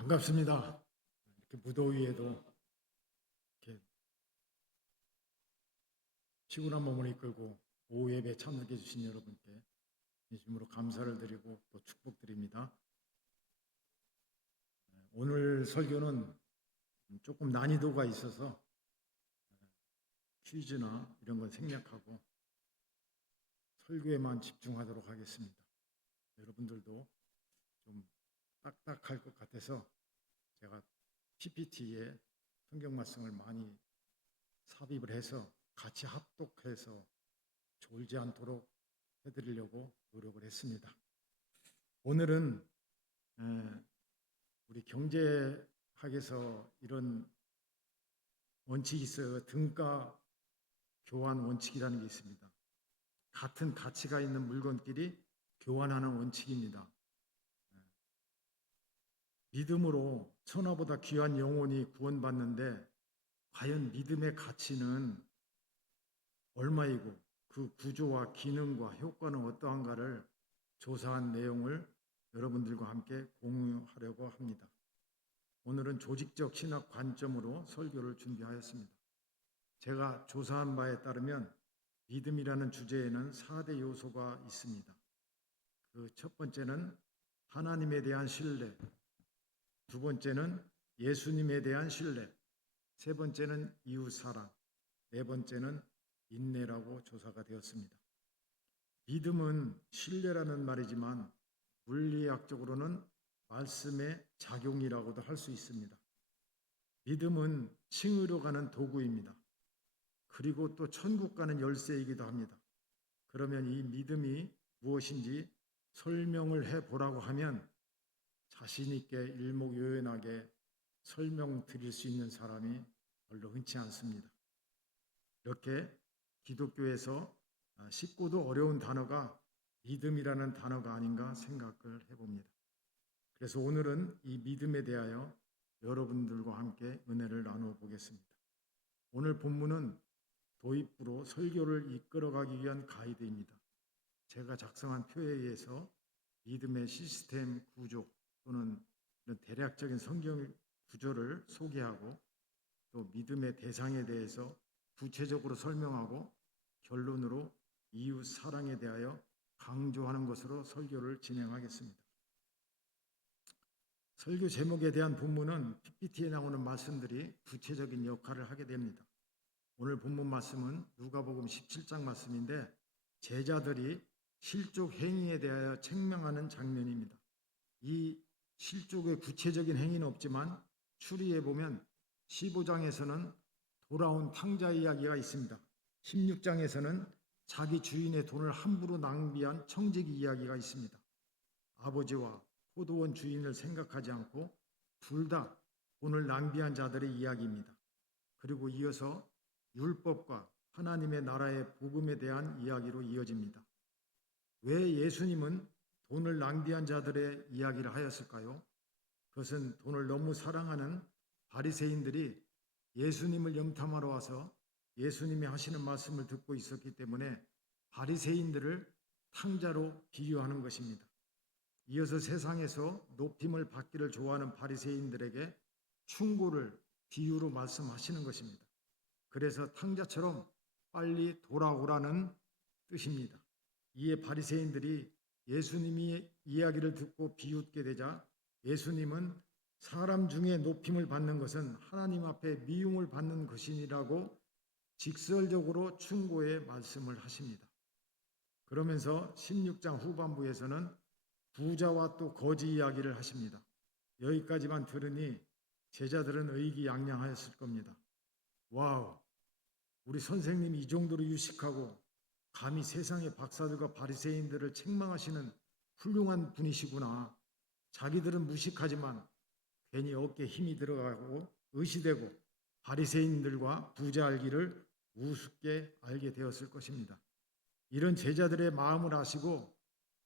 반갑습니다. 이렇게 무더위에도 이렇게 피곤한 몸을 이끌고 오후 예배에 참석해 주신 여러분께 진심으로 감사를 드리고 또 축복드립니다. 오늘 설교는 조금 난이도가 있어서 퀴즈나 이런 건 생략하고 설교에만 집중하도록 하겠습니다. 여러분들도 좀 딱딱할 것 같아서 제가 PPT에 성경 말씀을 많이 삽입을 해서 같이 합독해서 졸지 않도록 해드리려고 노력을 했습니다. 오늘은 우리 경제학에서 이런 원칙이 있어요. 등가 교환 원칙이라는 게 있습니다. 같은 가치가 있는 물건끼리 교환하는 원칙입니다. 믿음으로 천하보다 귀한 영혼이 구원받는데 과연 믿음의 가치는 얼마이고 그 구조와 기능과 효과는 어떠한가를 조사한 내용을 여러분들과 함께 공유하려고 합니다. 오늘은 조직적 신학 관점으로 설교를 준비하였습니다. 제가 조사한 바에 따르면 믿음이라는 주제에는 4대 요소가 있습니다. 그 첫 번째는 하나님에 대한 신뢰, 두 번째는 예수님에 대한 신뢰, 세 번째는 이웃 사랑, 네 번째는 인내라고 조사가 되었습니다. 믿음은 신뢰라는 말이지만 물리학적으로는 말씀의 작용이라고도 할 수 있습니다. 믿음은 칭의로 가는 도구입니다. 그리고 또 천국 가는 열쇠이기도 합니다. 그러면 이 믿음이 무엇인지 설명을 해보라고 하면 자신 있게 일목요연하게 설명드릴 수 있는 사람이 별로 흔치 않습니다. 이렇게 기독교에서 쉽고도 어려운 단어가 믿음이라는 단어가 아닌가 생각을 해봅니다. 그래서 오늘은 이 믿음에 대하여 여러분들과 함께 은혜를 나누어 보겠습니다. 오늘 본문은 도입부로 설교를 이끌어가기 위한 가이드입니다. 제가 작성한 표에 의해서 믿음의 시스템 구조 또는 이런 대략적인 성경 구조를 소개하고 또 믿음의 대상에 대해서 구체적으로 설명하고 결론으로 이웃 사랑에 대하여 강조하는 것으로 설교를 진행하겠습니다. 설교 제목에 대한 본문은 PPT에 나오는 말씀들이 구체적인 역할을 하게 됩니다. 오늘 본문 말씀은 누가복음 17장 말씀인데 제자들이 실족 행위에 대하여 책망하는 장면입니다. 이 실족의 구체적인 행위는 없지만 추리해 보면 15장에서는 돌아온 탕자 이야기가 있습니다. 16장에서는 자기 주인의 돈을 함부로 낭비한 청지기 이야기가 있습니다. 아버지와 포도원 주인을 생각하지 않고 둘 다 돈을 낭비한 자들의 이야기입니다. 그리고 이어서 율법과 하나님의 나라의 복음에 대한 이야기로 이어집니다. 왜 예수님은 돈을 낭비한 자들의 이야기를 하였을까요? 그것은 돈을 너무 사랑하는 바리새인들이 예수님을 염탐하러 와서 예수님이 하시는 말씀을 듣고 있었기 때문에 바리새인들을 탕자로 비유하는 것입니다. 이어서 세상에서 높임을 받기를 좋아하는 바리새인들에게 충고를 비유로 말씀하시는 것입니다. 그래서 탕자처럼 빨리 돌아오라는 뜻입니다. 이에 바리새인들이 예수님이 이야기를 듣고 비웃게 되자 예수님은 사람 중에 높임을 받는 것은 하나님 앞에 미움을 받는 것이라고 직설적으로 충고의 말씀을 하십니다. 그러면서 16장 후반부에서는 부자와 또 거지 이야기를 하십니다. 여기까지만 들으니 제자들은 의기양양하였을 겁니다. 와우, 우리 선생님이 이 정도로 유식하고 감히 세상의 박사들과 바리새인들을 책망하시는 훌륭한 분이시구나. 자기들은 무식하지만 괜히 어깨에 힘이 들어가고 의시되고 바리새인들과 부자 알기를 우습게 알게 되었을 것입니다. 이런 제자들의 마음을 아시고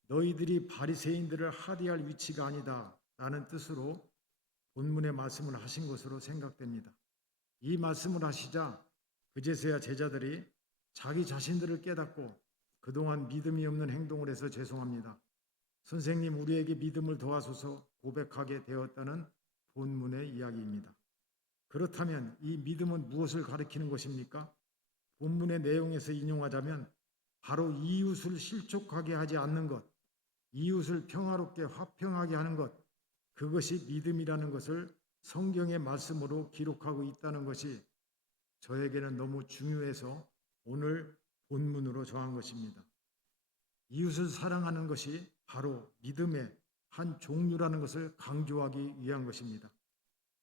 너희들이 바리새인들을 하리할 위치가 아니다 라는 뜻으로 본문의 말씀을 하신 것으로 생각됩니다. 이 말씀을 하시자 그제서야 제자들이 자기 자신들을 깨닫고 그동안 믿음이 없는 행동을 해서 죄송합니다. 선생님, 우리에게 믿음을 도와줘서 고백하게 되었다는 본문의 이야기입니다. 그렇다면 이 믿음은 무엇을 가리키는 것입니까? 본문의 내용에서 인용하자면 바로 이웃을 실족하게 하지 않는 것, 이웃을 평화롭게 화평하게 하는 것, 그것이 믿음이라는 것을 성경의 말씀으로 기록하고 있다는 것이 저에게는 너무 중요해서 오늘 본문으로 정한 것입니다. 이웃을 사랑하는 것이 바로 믿음의 한 종류라는 것을 강조하기 위한 것입니다.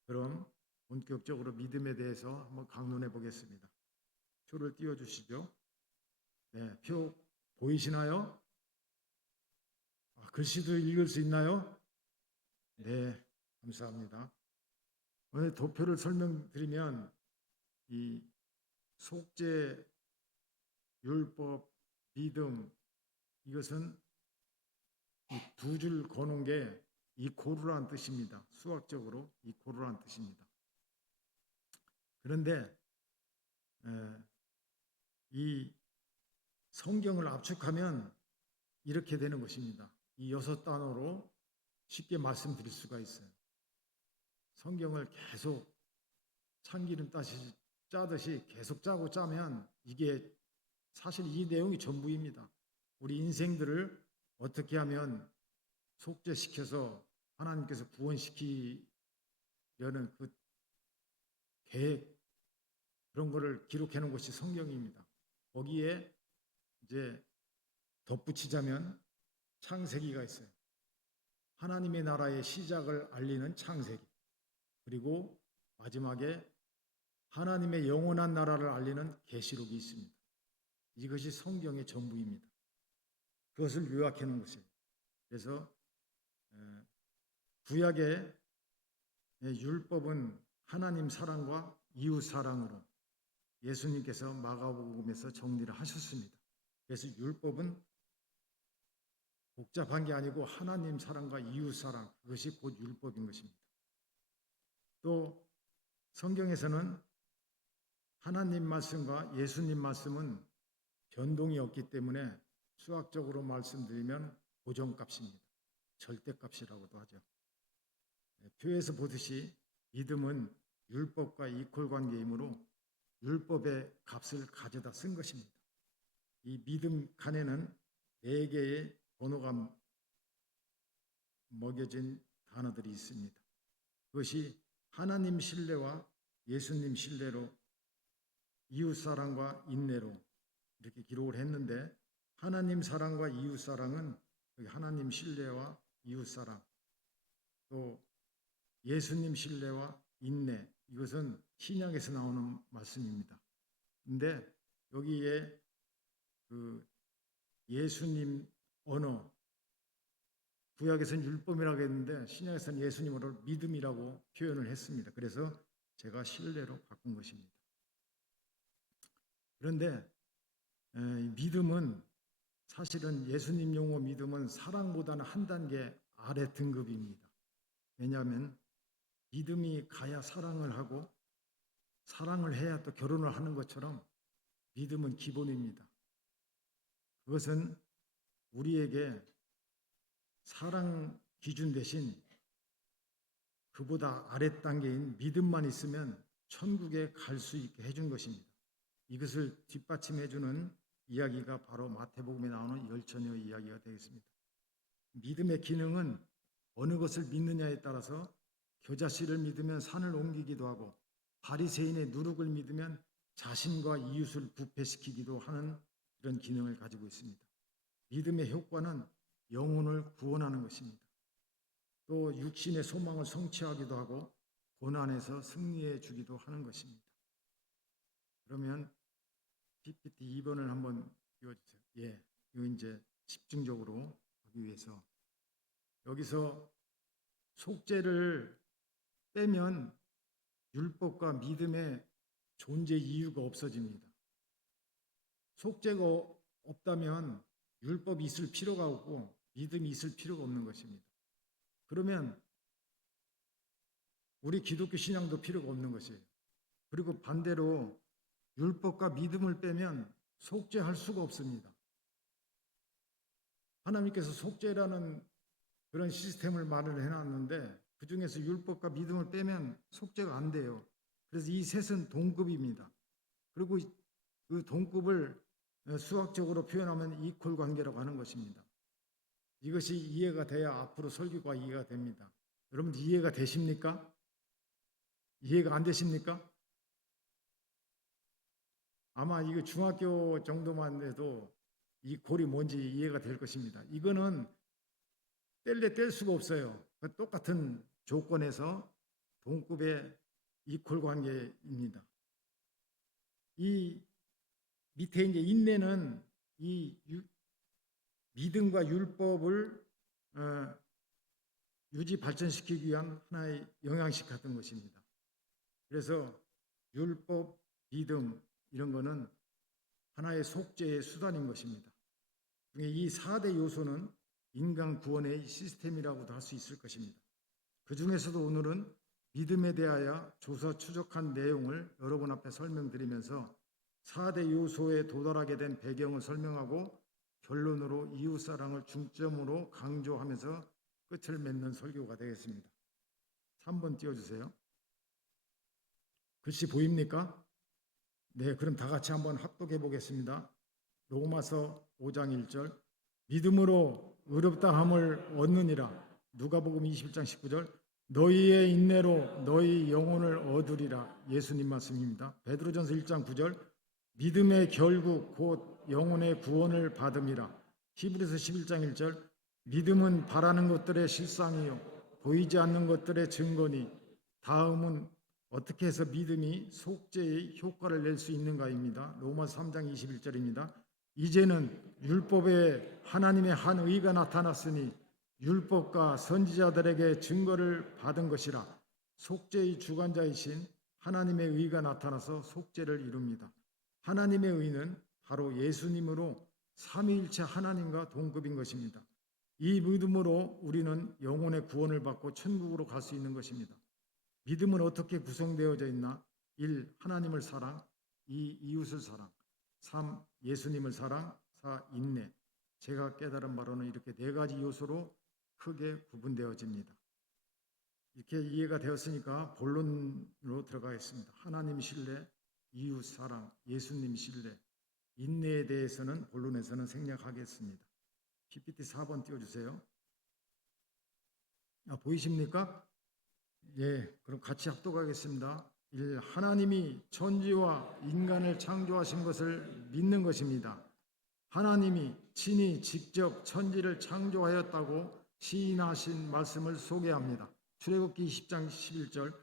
그럼 본격적으로 믿음에 대해서 한번 강론해 보겠습니다. 표를 띄워주시죠. 네, 표 보이시나요? 글씨도 읽을 수 있나요? 네, 감사합니다. 오늘 도표를 설명드리면 이 속죄, 율법, 믿음 이것은 두 줄 거는 게 이코르라는 뜻입니다. 수학적으로 이코르라는 뜻입니다. 그런데 이 성경을 압축하면 이렇게 되는 것입니다. 이 6단어로 쉽게 말씀드릴 수가 있어요. 성경을 계속 참기름 짜듯이 계속 짜고 짜면 이게 사실 이 내용이 전부입니다. 우리 인생들을 어떻게 하면 속죄시켜서 하나님께서 구원시키려는 그 계획, 그런 거를 기록해 놓은 것이 성경입니다. 거기에 이제 덧붙이자면 창세기가 있어요. 하나님의 나라의 시작을 알리는 창세기. 그리고 마지막에 하나님의 영원한 나라를 알리는 계시록이 있습니다. 이것이 성경의 전부입니다. 그것을 요약해 놓은 것이에요. 그래서 구약의 율법은 하나님 사랑과 이웃 사랑으로 예수님께서 마가복음에서 정리를 하셨습니다. 그래서 율법은 복잡한 게 아니고 하나님 사랑과 이웃 사랑, 그것이 곧 율법인 것입니다. 또 성경에서는 하나님 말씀과 예수님 말씀은 변동이 없기 때문에 수학적으로 말씀드리면 고정값입니다. 절대값이라고도 하죠. 표에서 보듯이 믿음은 율법과 이퀄 관계이므로 율법의 값을 가져다 쓴 것입니다. 이 믿음 칸에는 4개의 번호가 먹여진 단어들이 있습니다. 그것이 하나님 신뢰와 예수님 신뢰로 이웃사랑과 인내로 이렇게 기록을 했는데, 하나님 사랑과 이웃사랑은 하나님 신뢰와 이웃사랑, 또 예수님 신뢰와 인내, 이것은 신약에서 나오는 말씀입니다. 근데 여기에 그 예수님 언어, 구약에서는 율법이라고 했는데 신약에서는 예수님 언어를 믿음이라고 표현을 했습니다. 그래서 제가 신뢰로 바꾼 것입니다. 그런데 믿음은 사실은 예수님 용어 믿음은 사랑보다는 한 단계 아래 등급입니다. 왜냐하면 믿음이 가야 사랑을 하고 사랑을 해야 또 결혼을 하는 것처럼 믿음은 기본입니다. 그것은 우리에게 사랑 기준 대신 그보다 아래 단계인 믿음만 있으면 천국에 갈 수 있게 해준 것입니다. 이것을 뒷받침해주는 이야기가 바로 마태복음에 나오는 열처녀 이야기가 되겠습니다. 믿음의 기능은 어느 것을 믿느냐에 따라서 겨자씨를 믿으면 산을 옮기기도 하고 바리새인의 누룩을 믿으면 자신과 이웃을 부패시키기도 하는 그런 기능을 가지고 있습니다. 믿음의 효과는 영혼을 구원하는 것입니다. 또 육신의 소망을 성취하기도 하고 고난에서 승리해 주기도 하는 것입니다. 그러면 PPT 2번을 한번 띄워주세요. 예, 이거 이제 집중적으로 하기 위해서 여기서 속죄를 빼면 율법과 믿음의 존재 이유가 없어집니다. 속죄가 없다면 율법이 있을 필요가 없고 믿음이 있을 필요가 없는 것입니다. 그러면 우리 기독교 신앙도 필요가 없는 것이에요. 그리고 반대로 율법과 믿음을 빼면 속죄할 수가 없습니다. 하나님께서 속죄라는 그런 시스템을 말을 해놨는데 그 중에서 율법과 믿음을 빼면 속죄가 안 돼요. 그래서 이 셋은 동급입니다. 그리고 그 동급을 수학적으로 표현하면 이퀄 관계라고 하는 것입니다. 이것이 이해가 돼야 앞으로 설교가 이해가 됩니다. 여러분 이해가 되십니까? 이해가 안 되십니까? 아마 이거 중학교 정도만 해도 이 꼴이 뭔지 이해가 될 것입니다. 이거는 뗄 수가 없어요. 똑같은 조건에서 동급의 이퀄 관계입니다. 이 밑에 이제 인내는 이 믿음과 율법을 유지 발전시키기 위한 하나의 영양식 같은 것입니다. 그래서 율법, 믿음 이런 거는 하나의 속죄의 수단인 것입니다. 이 4대 요소는 인간 구원의 시스템이라고도 할 수 있을 것입니다. 그 중에서도 오늘은 믿음에 대하여 조사 추적한 내용을 여러분 앞에 설명드리면서 4대 요소에 도달하게 된 배경을 설명하고 결론으로 이웃사랑을 중점으로 강조하면서 끝을 맺는 설교가 되겠습니다. 3번 띄워주세요. 글씨 보입니까? 네, 그럼 다 같이 한번 합독해 보겠습니다. 로마서 5장 1절 믿음으로 의롭다함을 얻느니라. 누가복음 21장 19절 너희의 인내로 너희 영혼을 얻으리라. 예수님 말씀입니다. 베드로전서 1장 9절 믿음의 결국 곧 영혼의 구원을 받음이라. 히브리서 11장 1절 믿음은 바라는 것들의 실상이요 보이지 않는 것들의 증거니. 다음은 어떻게 해서 믿음이 속죄의 효과를 낼 수 있는가입니다. 로마서 3장 21절입니다. 이제는 율법에 하나님의 한 의가 나타났으니 율법과 선지자들에게 증거를 받은 것이라. 속죄의 주관자이신 하나님의 의가 나타나서 속죄를 이룹니다. 하나님의 의는 바로 예수님으로 삼위일체 하나님과 동급인 것입니다. 이 믿음으로 우리는 영혼의 구원을 받고 천국으로 갈 수 있는 것입니다. 믿음은 어떻게 구성되어져 있나? 1. 하나님을 사랑, 2. 이웃을 사랑, 3. 예수님을 사랑, 4. 인내. 제가 깨달은 바로는 이렇게 네 가지 요소로 크게 구분되어집니다. 이렇게 이해가 되었으니까 본론으로 들어가겠습니다. 하나님 신뢰, 이웃 사랑, 예수님 신뢰, 인내에 대해서는 본론에서는 생략하겠습니다. PPT 4번 띄워주세요. 보이십니까? 예, 그럼 같이 합독하겠습니다. 1. 하나님이 천지와 인간을 창조하신 것을 믿는 것입니다. 하나님이 친히 직접 천지를 창조하였다고 시인하신 말씀을 소개합니다. 출애굽기 20장 11절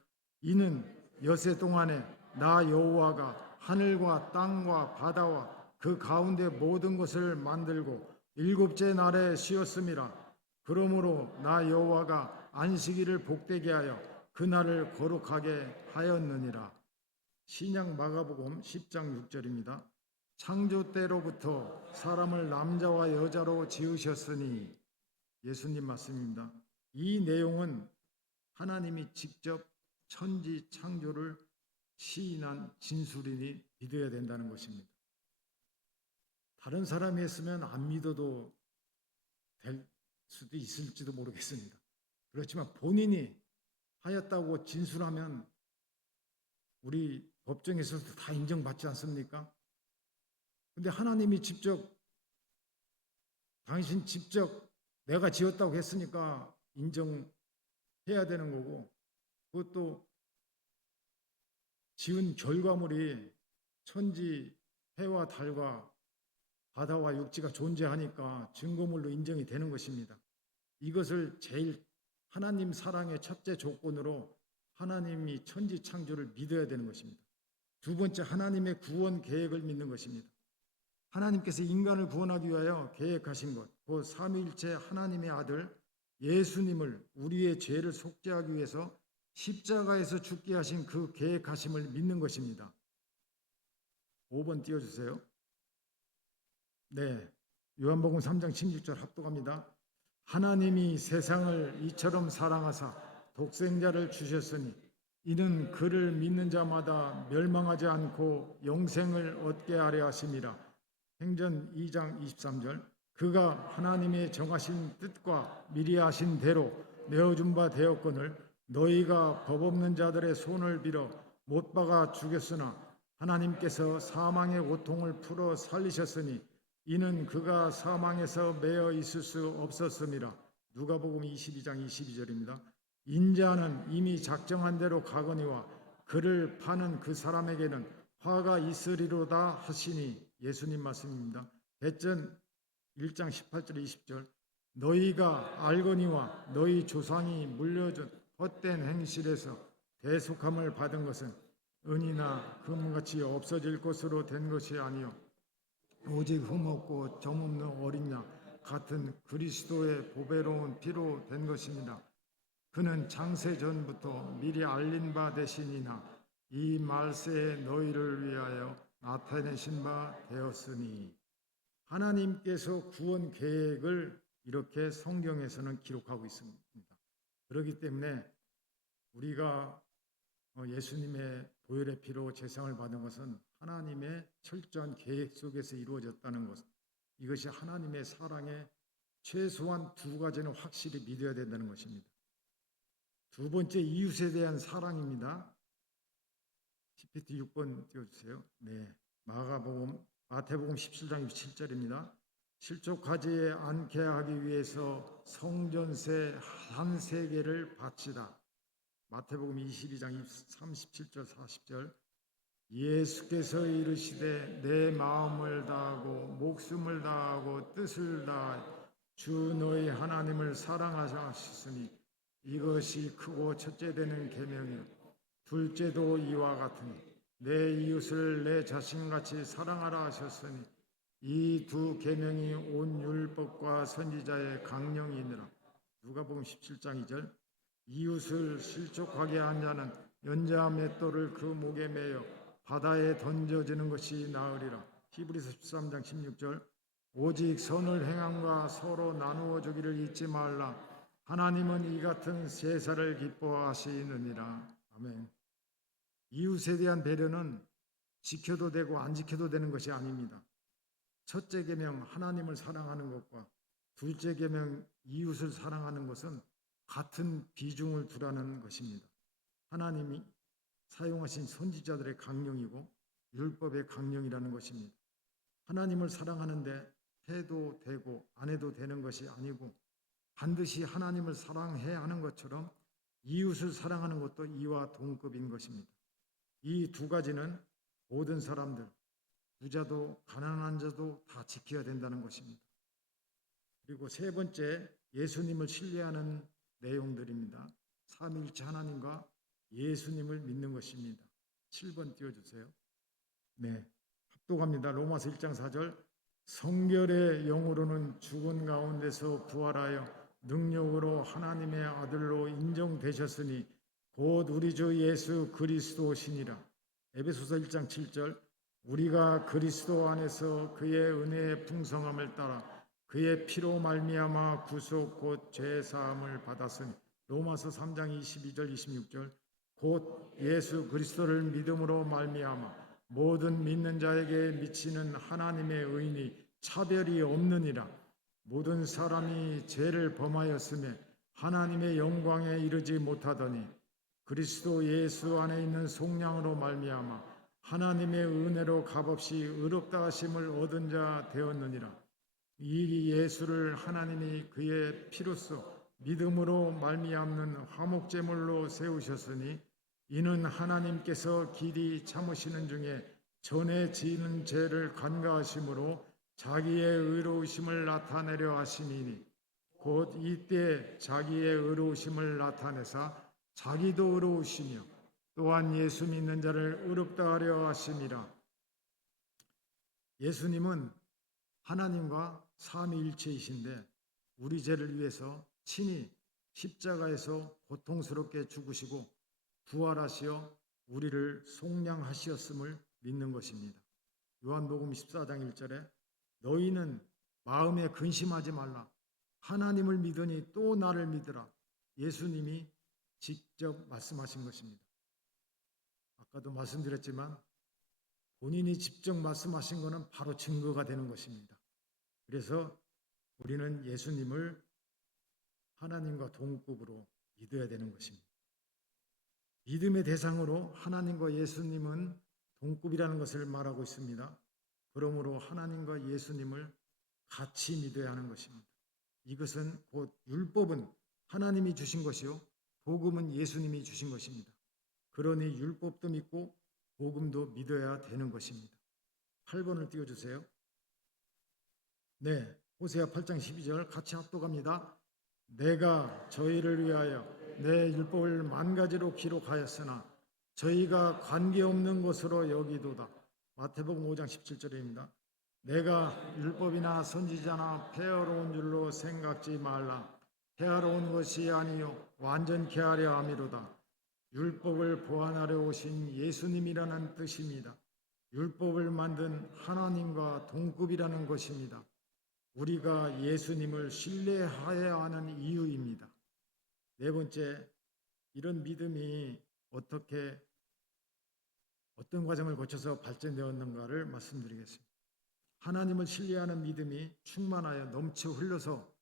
이는 엿새 동안에 나 여호와가 하늘과 땅과 바다와 그 가운데 모든 것을 만들고 일곱째 날에 쉬었음이라. 그러므로 나 여호와가 안식일을 복되게 하여 그날을 거룩하게 하였느니라. 신약 마가복음 10장 6절입니다. 창조 때로부터 사람을 남자와 여자로 지으셨으니. 예수님 말씀입니다. 이 내용은 하나님이 직접 천지 창조를 시인한 진술이니 믿어야 된다는 것입니다. 다른 사람이 했으면 안 믿어도 될 수도 있을지도 모르겠습니다. 그렇지만 본인이 하였다고 진술하면 우리 법정에서도 다 인정받지 않습니까? 근데 하나님이 직접 당신 직접 내가 지었다고 했으니까 인정해야 되는 거고, 그것도 지은 결과물이 천지 해와 달과 바다와 육지가 존재하니까 증거물로 인정이 되는 것입니다. 이것을 제일 하나님 사랑의 첫째 조건으로 하나님이 천지 창조를 믿어야 되는 것입니다. 두 번째, 하나님의 구원 계획을 믿는 것입니다. 하나님께서 인간을 구원하기 위하여 계획하신 것, 그 삼위일체 하나님의 아들 예수님을 우리의 죄를 속죄하기 위해서 십자가에서 죽게 하신 그 계획하심을 믿는 것입니다. 5번 띄워주세요. 네, 요한복음 3장 16절 합독합니다. 하나님이 세상을 이처럼 사랑하사 독생자를 주셨으니 이는 그를 믿는 자마다 멸망하지 않고 영생을 얻게 하려 하심이라. 행전 2장 23절 그가 하나님의 정하신 뜻과 미리 하신 대로 내어준 바 되었거늘 너희가 법 없는 자들의 손을 빌어 못 박아 죽였으나 하나님께서 사망의 고통을 풀어 살리셨으니 이는 그가 사망에서 매어 있을 수 없었음이라. 누가복음 22장 22절입니다. 인자는 이미 작정한 대로 가거니와 그를 파는 그 사람에게는 화가 있으리로다 하시니. 예수님 말씀입니다. 배전 1장 18절 20절. 너희가 알거니와 너희 조상이 물려준 헛된 행실에서 대속함을 받은 것은 은이나 금같이 없어질 것으로 된 것이 아니요 오직 흠없고 점없는 어린 양 같은 그리스도의 보배로운 피로 된 것입니다. 그는 창세 전부터 미리 알린 바 되시니나 이 말세에 너희를 위하여 나타내신 바 되었으니. 하나님께서 구원 계획을 이렇게 성경에서는 기록하고 있습니다. 그렇기 때문에 우리가 예수님의 보혈의 피로 제상을 받은 것은 하나님의 철저한 계획 속에서 이루어졌다는 것, 이것이 하나님의 사랑의 최소한 두 가지는 확실히 믿어야 된다는 것입니다. 두 번째, 이웃에 대한 사랑입니다. PPT 6번 띄워주세요. 네, 마태복음 17장 7절입니다. 실족하지 않게 하기 위해서 성전세 한 세겔을 바치다. 마태복음 22장 37절 40절. 예수께서 이르시되 내 마음을 다하고 목숨을 다하고 뜻을 다하여 주 너희 하나님을 사랑하셨으니 이것이 크고 첫째 되는 계명이요 둘째도 이와 같으니 내 이웃을 내 자신같이 사랑하라 하셨으니 이 두 계명이 온 율법과 선지자의 강령이니라. 누가복음 17장 2절. 이웃을 실족하게 한 자는 연자 맷돌을 그 목에 매여 바다에 던져지는 것이 나으리라. 히브리서 13장 16절. 오직 선을 행함과 서로 나누어 주기를 잊지 말라. 하나님은 이 같은 제사를 기뻐하시느니라. 아멘. 이웃에 대한 배려는 지켜도 되고 안 지켜도 되는 것이 아닙니다. 첫째 계명 하나님을 사랑하는 것과 둘째 계명 이웃을 사랑하는 것은 같은 비중을 두라는 것입니다. 하나님이 사용하신 선지자들의 강령이고 율법의 강령이라는 것입니다. 하나님을 사랑하는데 해도 되고 안 해도 되는 것이 아니고 반드시 하나님을 사랑해야 하는 것처럼 이웃을 사랑하는 것도 이와 동급인 것입니다. 이 두 가지는 모든 사람들, 부자도 가난한 자도 다 지켜야 된다는 것입니다. 그리고 세 번째, 예수님을 신뢰하는 내용들입니다. 삼위일체 하나님과 예수님을 믿는 것입니다. 7번 띄워주세요. 네, 합독합니다. 로마서 1장 4절. 성결의 영으로는 죽은 가운데서 부활하여 능력으로 하나님의 아들로 인정되셨으니 곧 우리 주 예수 그리스도시니라. 에베소서 1장 7절. 우리가 그리스도 안에서 그의 은혜의 풍성함을 따라 그의 피로 말미암아 구속 곧 죄 사함을 받았으니. 로마서 3장 22절 26절. 곧 예수 그리스도를 믿음으로 말미암아 모든 믿는 자에게 미치는 하나님의 의인이 차별이 없느니라. 모든 사람이 죄를 범하였으며 하나님의 영광에 이르지 못하더니 그리스도 예수 안에 있는 속량으로 말미암아 하나님의 은혜로 값없이 의롭다 하심을 얻은 자 되었느니라. 이 예수를 하나님이 그의 피로써 믿음으로 말미암는 화목제물로 세우셨으니 이는 하나님께서 길이 참으시는 중에 전에 지은 죄를 간과하심으로 자기의 의로우심을 나타내려 하심이니 곧 이때 자기의 의로우심을 나타내사 자기도 의로우시며 또한 예수 믿는 자를 의롭다 하려 하심이라. 예수님은 하나님과 삼위일체이신데 우리 죄를 위해서 친히 십자가에서 고통스럽게 죽으시고 부활하시어 우리를 속량하시었음을 믿는 것입니다. 요한복음 14장 1절에 너희는 마음에 근심하지 말라. 하나님을 믿으니 또 나를 믿으라. 예수님이 직접 말씀하신 것입니다. 아까도 말씀드렸지만 본인이 직접 말씀하신 것은 바로 증거가 되는 것입니다. 그래서 우리는 예수님을 하나님과 동급으로 믿어야 되는 것입니다. 믿음의 대상으로 하나님과 예수님은 동급이라는 것을 말하고 있습니다. 그러므로 하나님과 예수님을 같이 믿어야 하는 것입니다. 이것은 곧 율법은 하나님이 주신 것이요 복음은 예수님이 주신 것입니다. 그러니 율법도 믿고 복음도 믿어야 되는 것입니다. 8번을 띄워주세요. 네, 호세아 8장 12절 같이 합독합니다. 내가 저희를 위하여 내 율법을 만 가지로 기록하였으나 저희가 관계없는 것으로 여기도다. 마태복음 5장 17절입니다. 내가 율법이나 선지자나 폐허로운 줄로 생각지 말라. 폐허로운 것이 아니요 완전케 하려 함이로다. 율법을 보완하려 오신 예수님이라는 뜻입니다. 율법을 만든 하나님과 동급이라는 것입니다. 우리가 예수님을 신뢰해야 하는 이유입니다. 네 번째, 이런 믿음이 어떤 과정을 거쳐서 발전되었는가를 말씀드리겠습니다. 하나님을 신뢰하는 믿음이 충만하여 넘쳐 흘러서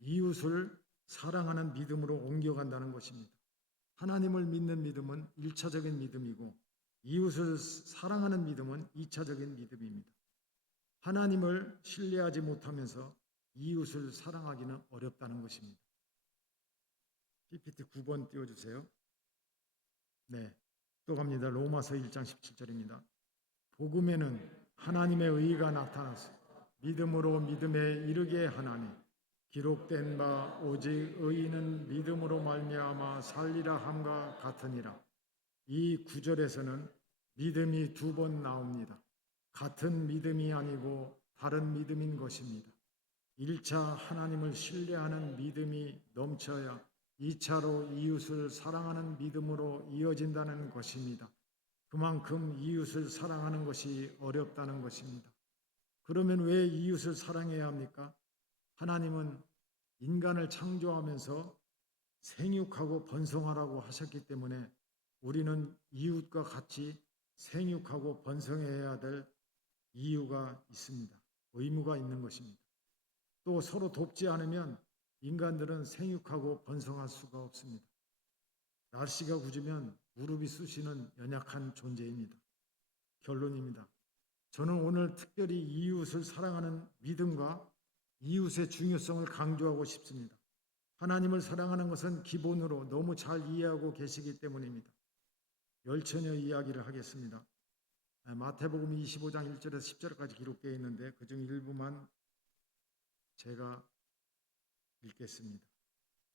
이웃을 사랑하는 믿음으로 옮겨간다는 것입니다. 하나님을 믿는 믿음은 1차적인 믿음이고 이웃을 사랑하는 믿음은 2차적인 믿음입니다. 하나님을 신뢰하지 못하면서 이웃을 사랑하기는 어렵다는 것입니다. PPT 9번 띄워주세요. 네, 또 갑니다. 로마서 1장 17절입니다. 복음에는 하나님의 의가 나타나서 믿음으로 믿음에 이르게 하나니 기록된 바 오직 의인은 믿음으로 말미암아 살리라 함과 같으니라. 이 구절에서는 믿음이 2번 나옵니다. 같은 믿음이 아니고 다른 믿음인 것입니다. 1차 하나님을 신뢰하는 믿음이 넘쳐야 2차로 이웃을 사랑하는 믿음으로 이어진다는 것입니다. 그만큼 이웃을 사랑하는 것이 어렵다는 것입니다. 그러면 왜 이웃을 사랑해야 합니까? 하나님은 인간을 창조하면서 생육하고 번성하라고 하셨기 때문에 우리는 이웃과 같이 생육하고 번성해야 될 이유가 있습니다. 의무가 있는 것입니다. 또 서로 돕지 않으면 인간들은 생육하고 번성할 수가 없습니다. 날씨가 굳으면 무릎이 쑤시는 연약한 존재입니다. 결론입니다. 저는 오늘 특별히 이웃을 사랑하는 믿음과 이웃의 중요성을 강조하고 싶습니다. 하나님을 사랑하는 것은 기본으로 너무 잘 이해하고 계시기 때문입니다. 열처녀 이야기를 하겠습니다. 마태복음 25장 1절에서 10절까지 기록되어 있는데 그중 일부만 제가 읽겠습니다.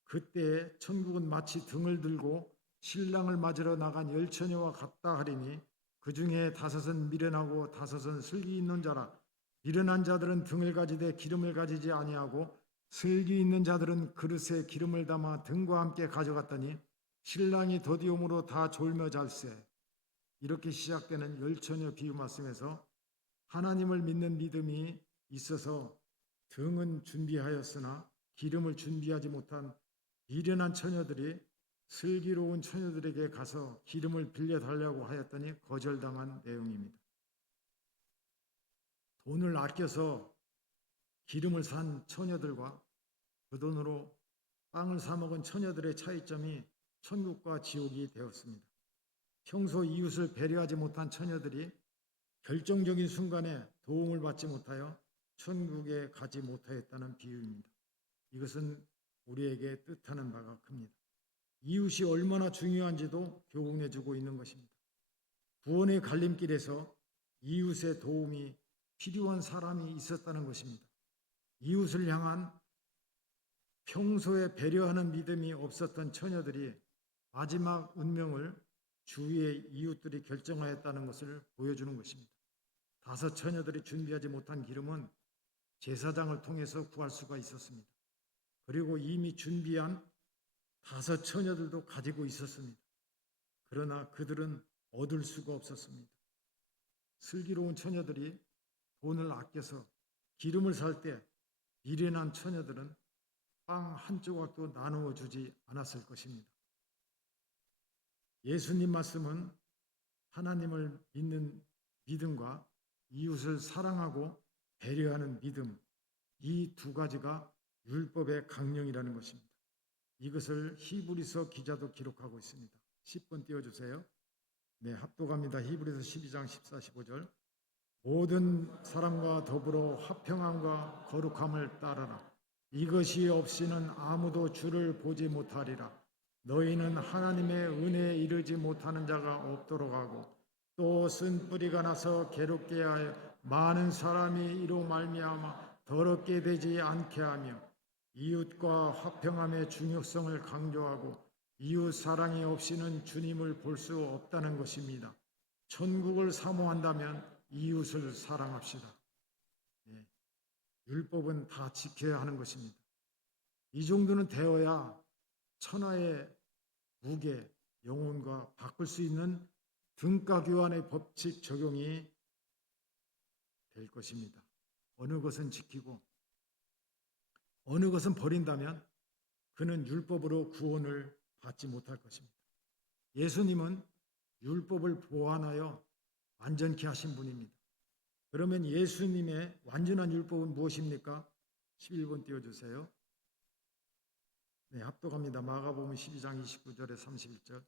그때 천국은 마치 등을 들고 신랑을 맞으러 나간 열처녀와 같다 하리니 그 중에 5은 미련하고 5은 슬기 있는 자라. 미련한 자들은 등을 가지되 기름을 가지지 아니하고 슬기 있는 자들은 그릇에 기름을 담아 등과 함께 가져갔더니 신랑이 더디움으로 다 졸며 잘세. 이렇게 시작되는 열처녀 비유 말씀에서 하나님을 믿는 믿음이 있어서 등은 준비하였으나 기름을 준비하지 못한 미련한 처녀들이 슬기로운 처녀들에게 가서 기름을 빌려달라고 하였더니 거절당한 내용입니다. 돈을 아껴서 기름을 산 처녀들과 그 돈으로 빵을 사 먹은 처녀들의 차이점이 천국과 지옥이 되었습니다. 평소 이웃을 배려하지 못한 처녀들이 결정적인 순간에 도움을 받지 못하여 천국에 가지 못하였다는 비유입니다. 이것은 우리에게 뜻하는 바가 큽니다. 이웃이 얼마나 중요한지도 교훈해주고 있는 것입니다. 구원의 갈림길에서 이웃의 도움이 필요한 사람이 있었다는 것입니다. 이웃을 향한 평소에 배려하는 믿음이 없었던 처녀들이 마지막 운명을 주위의 이웃들이 결정하였다는 것을 보여주는 것입니다. 5 처녀들이 준비하지 못한 기름은 제사장을 통해서 구할 수가 있었습니다. 그리고 이미 준비한 5 처녀들도 가지고 있었습니다. 그러나 그들은 얻을 수가 없었습니다. 슬기로운 처녀들이 돈을 아껴서 기름을 살 때 미련한 처녀들은 빵 한 조각도 나누어 주지 않았을 것입니다. 예수님 말씀은 하나님을 믿는 믿음과 이웃을 사랑하고 배려하는 믿음, 이 2가지가 율법의 강령이라는 것입니다. 이것을 히브리서 기자도 기록하고 있습니다. 10번 띄워주세요. 네, 합독합니다. 히브리서 12장 14, 15절. 모든 사람과 더불어 화평함과 거룩함을 따르라. 이것이 없이는 아무도 주를 보지 못하리라. 너희는 하나님의 은혜에 이르지 못하는 자가 없도록 하고 또 쓴 뿌리가 나서 괴롭게 하여 많은 사람이 이로 말미암아 더럽게 되지 않게 하며 이웃과 화평함의 중요성을 강조하고 이웃 사랑이 없이는 주님을 볼 수 없다는 것입니다. 천국을 사모한다면 이웃을 사랑합시다. 예, 율법은 다 지켜야 하는 것입니다. 이 정도는 되어야 천하의 무게, 영혼과 바꿀 수 있는 등가 교환의 법칙 적용이 될 것입니다. 어느 것은 지키고 어느 것은 버린다면 그는 율법으로 구원을 받지 못할 것입니다. 예수님은 율법을 보완하여 완전케 하신 분입니다. 그러면 예수님의 완전한 율법은 무엇입니까? 11번 띄워주세요. 네, 합독합니다. 마가복음 12장 29절에 31절.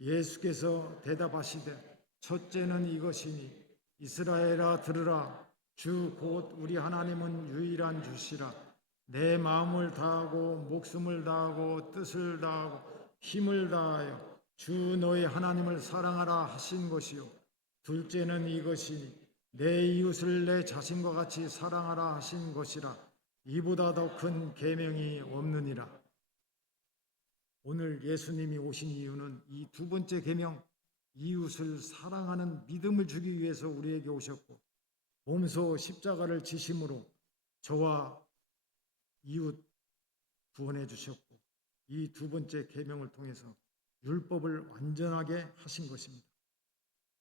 예수께서 대답하시되 첫째는 이것이니 이스라엘아 들으라. 주 곧 우리 하나님은 유일한 주시라. 내 마음을 다하고 목숨을 다하고 뜻을 다하고 힘을 다하여 주 너희 하나님을 사랑하라 하신 것이요. 둘째는 이것이니 내 이웃을 내 자신과 같이 사랑하라 하신 것이라. 이보다 더 큰 계명이 없느니라. 오늘 예수님이 오신 이유는 이 두 번째 계명, 이웃을 사랑하는 믿음을 주기 위해서 우리에게 오셨고 몸소 십자가를 지심으로 저와 이웃 구원해 주셨고 이 두 번째 계명을 통해서 율법을 완전하게 하신 것입니다.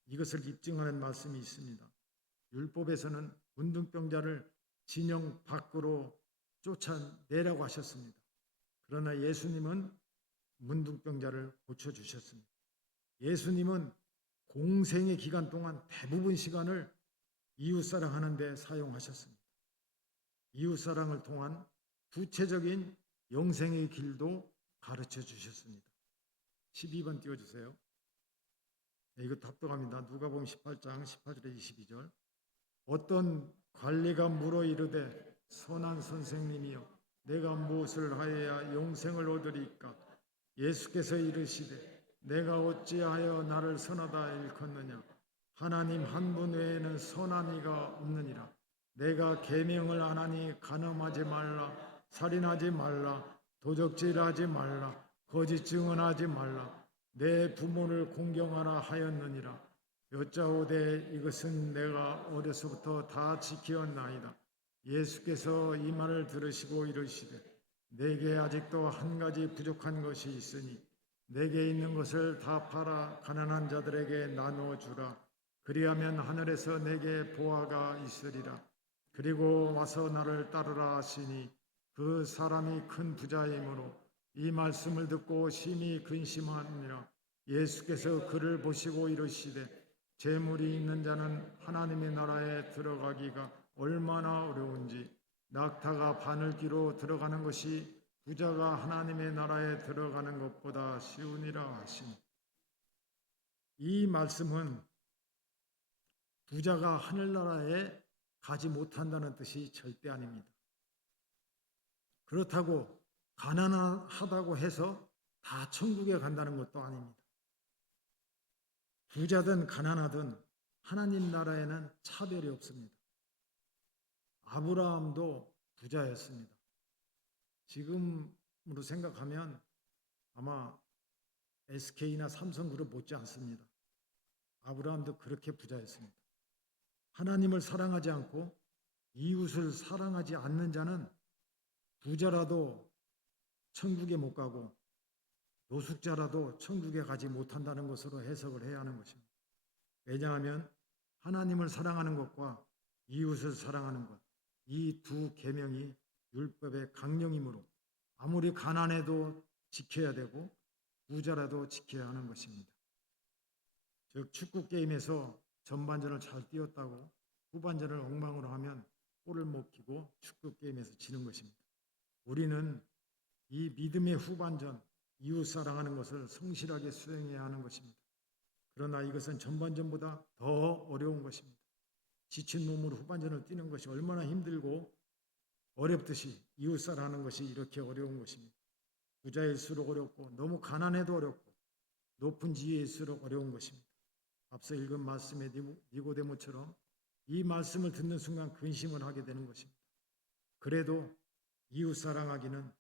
이것을 입증하는 말씀이 있습니다. 율법에서는 문둥병자를 진영 밖으로 쫓아내라고 하셨습니다. 그러나 예수님은 문둥병자를 고쳐주셨습니다. 예수님은 공생의 기간 동안 대부분 시간을 이웃사랑하는 데 사용하셨습니다. 이웃사랑을 통한 구체적인 영생의 길도 가르쳐 주셨습니다. 12번 띄워주세요. 네, 이거 답독합니다. 누가복음 18장 18절에 22절. 어떤 관리가 물어 이르되 선한 선생님이여 내가 무엇을 하여야 영생을 얻으리까? 예수께서 이르시되 내가 어찌하여 나를 선하다 일컫느냐? 하나님 한 분 외에는 선한 이가 없느니라. 내가 계명을 안 하니 간음하지 말라, 살인하지 말라, 도적질하지 말라, 거짓 증언하지 말라, 내 부모를 공경하라 하였느니라. 여짜오되 이것은 내가 어려서부터 다 지키었나이다. 예수께서 이 말을 들으시고 이르시되 내게 아직도 한 가지 부족한 것이 있으니 내게 있는 것을 다 팔아 가난한 자들에게 나누어 주라. 그리하면 하늘에서 내게 보화가 있으리라. 그리고 와서 나를 따르라 하시니 그 사람이 큰 부자이므로 이 말씀을 듣고 심히 근심하니라. 예수께서 그를 보시고 이르시되 재물이 있는 자는 하나님의 나라에 들어가기가 얼마나 어려운지 낙타가 바늘기로 들어가는 것이 부자가 하나님의 나라에 들어가는 것보다 쉬우니라 하시니. 이 말씀은 부자가 하늘나라에 가지 못한다는 뜻이 절대 아닙니다. 그렇다고 가난하다고 해서 다 천국에 간다는 것도 아닙니다. 부자든 가난하든 하나님 나라에는 차별이 없습니다. 아브라함도 부자였습니다. 지금으로 생각하면 아마 SK나 삼성그룹 못지 않습니다. 아브라함도 그렇게 부자였습니다. 하나님을 사랑하지 않고 이웃을 사랑하지 않는 자는 부자라도 천국에 못 가고 노숙자라도 천국에 가지 못한다는 것으로 해석을 해야 하는 것입니다. 왜냐하면 하나님을 사랑하는 것과 이웃을 사랑하는 것, 이 두 계명이 율법의 강령이므로 아무리 가난해도 지켜야 되고 부자라도 지켜야 하는 것입니다. 즉 축구 게임에서 전반전을 잘 뛰었다고 후반전을 엉망으로 하면 골을 못 끼고 축구 게임에서 지는 것입니다. 우리는 이 믿음의 후반전, 이웃 사랑하는 것을 성실하게 수행해야 하는 것입니다. 그러나 이것은 전반전보다 더 어려운 것입니다. 지친 몸으로 후반전을 뛰는 것이 얼마나 힘들고 어렵듯이 이웃 사랑하는 것이 이렇게 어려운 것입니다. 부자일수록 어렵고 너무 가난해도 어렵고 높은 지위일수록 어려운 것입니다. 앞서 읽은 말씀의 니고데모처럼 이 말씀을 듣는 순간 근심을 하게 되는 것입니다. 그래도 이웃 사랑하기는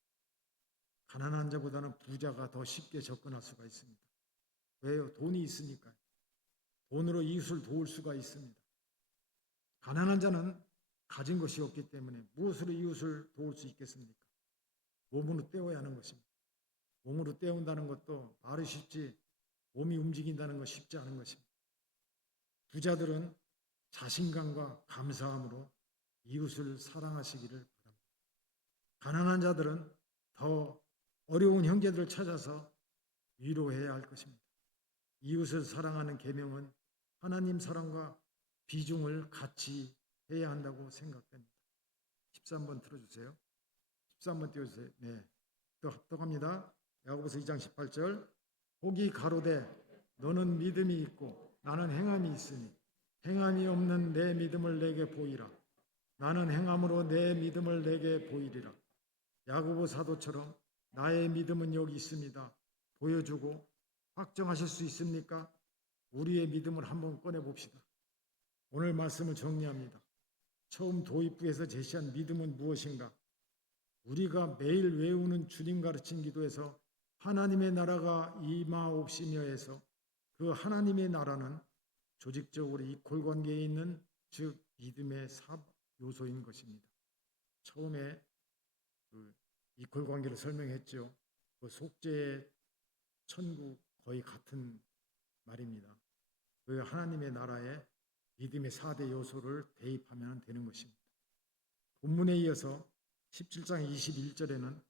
가난한 자보다는 부자가 더 쉽게 접근할 수가 있습니다. 왜요? 돈이 있으니까요. 돈으로 이웃을 도울 수가 있습니다. 가난한 자는 가진 것이 없기 때문에 무엇으로 이웃을 도울 수 있겠습니까? 몸으로 때워야 하는 것입니다. 몸으로 때운다는 것도 말이 쉽지 몸이 움직인다는 것 쉽지 않은 것입니다. 부자들은 자신감과 감사함으로 이웃을 사랑하시기를 바랍니다. 가난한 자들은 더 어려운 형제들을 찾아서 위로해야 할 것입니다. 이웃을 사랑하는 계명은 하나님 사랑과 비중을 같이 해야 한다고 생각됩니다. 13번 틀어주세요. 13번 띄워주세요. 네, 또 합독합니다. 야고보서 2장 18절. 혹이 가로되 너는 믿음이 있고 나는 행함이 있으니 행함이 없는 내 믿음을 내게 보이라. 나는 행함으로 내 믿음을 내게 보이리라. 야고보 사도처럼 나의 믿음은 여기 있습니다. 보여주고 확정하실 수 있습니까? 우리의 믿음을 한번 꺼내봅시다. 오늘 말씀을 정리합니다. 처음 도입부에서 제시한 믿음은 무엇인가? 우리가 매일 외우는 주님 가르친 기도에서 하나님의 나라가 임하옵시며에서 그 하나님의 나라는 조직적으로 이콜관계에 있는 즉 믿음의 요소인 것입니다. 처음에 이콜관계를 설명했죠. 그 속죄, 천국 거의 같은 말입니다. 그 하나님의 나라에 믿음의 4대 요소를 대입하면 되는 것입니다. 본문에 이어서 17장 21절에는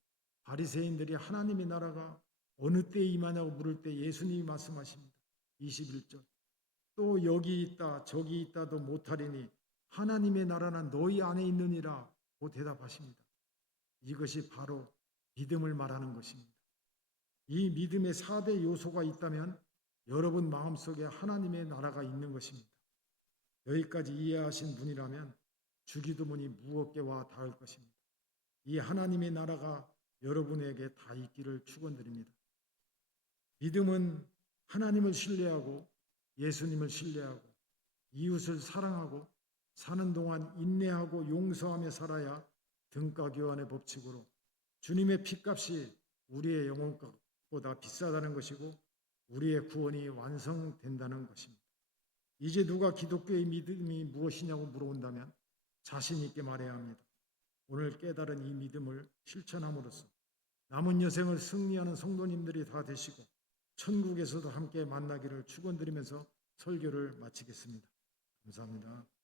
바리새인들이 하나님의 나라가 어느 때에 임하냐고 물을 때 예수님이 말씀하십니다. 21절. 또 여기 있다 저기 있다도 못하리니 하나님의 나라는 너희 안에 있느니라 고 대답하십니다. 이것이 바로 믿음을 말하는 것입니다. 이 믿음의 4대 요소가 있다면 여러분 마음속에 하나님의 나라가 있는 것입니다. 여기까지 이해하신 분이라면 주기도문이 무겁게 와 닿을 것입니다. 이 하나님의 나라가 여러분에게 다 있기를 축원드립니다. 믿음은 하나님을 신뢰하고 예수님을 신뢰하고 이웃을 사랑하고 사는 동안 인내하고 용서하며 살아야 등가 교환의 법칙으로 주님의 피값이 우리의 영혼값보다 비싸다는 것이고 우리의 구원이 완성된다는 것입니다. 이제 누가 기독교의 믿음이 무엇이냐고 물어온다면 자신 있게 말해야 합니다. 오늘 깨달은 이 믿음을 실천함으로써 남은 여생을 승리하는 성도님들이 다 되시고 천국에서도 함께 만나기를 축원드리면서 설교를 마치겠습니다. 감사합니다.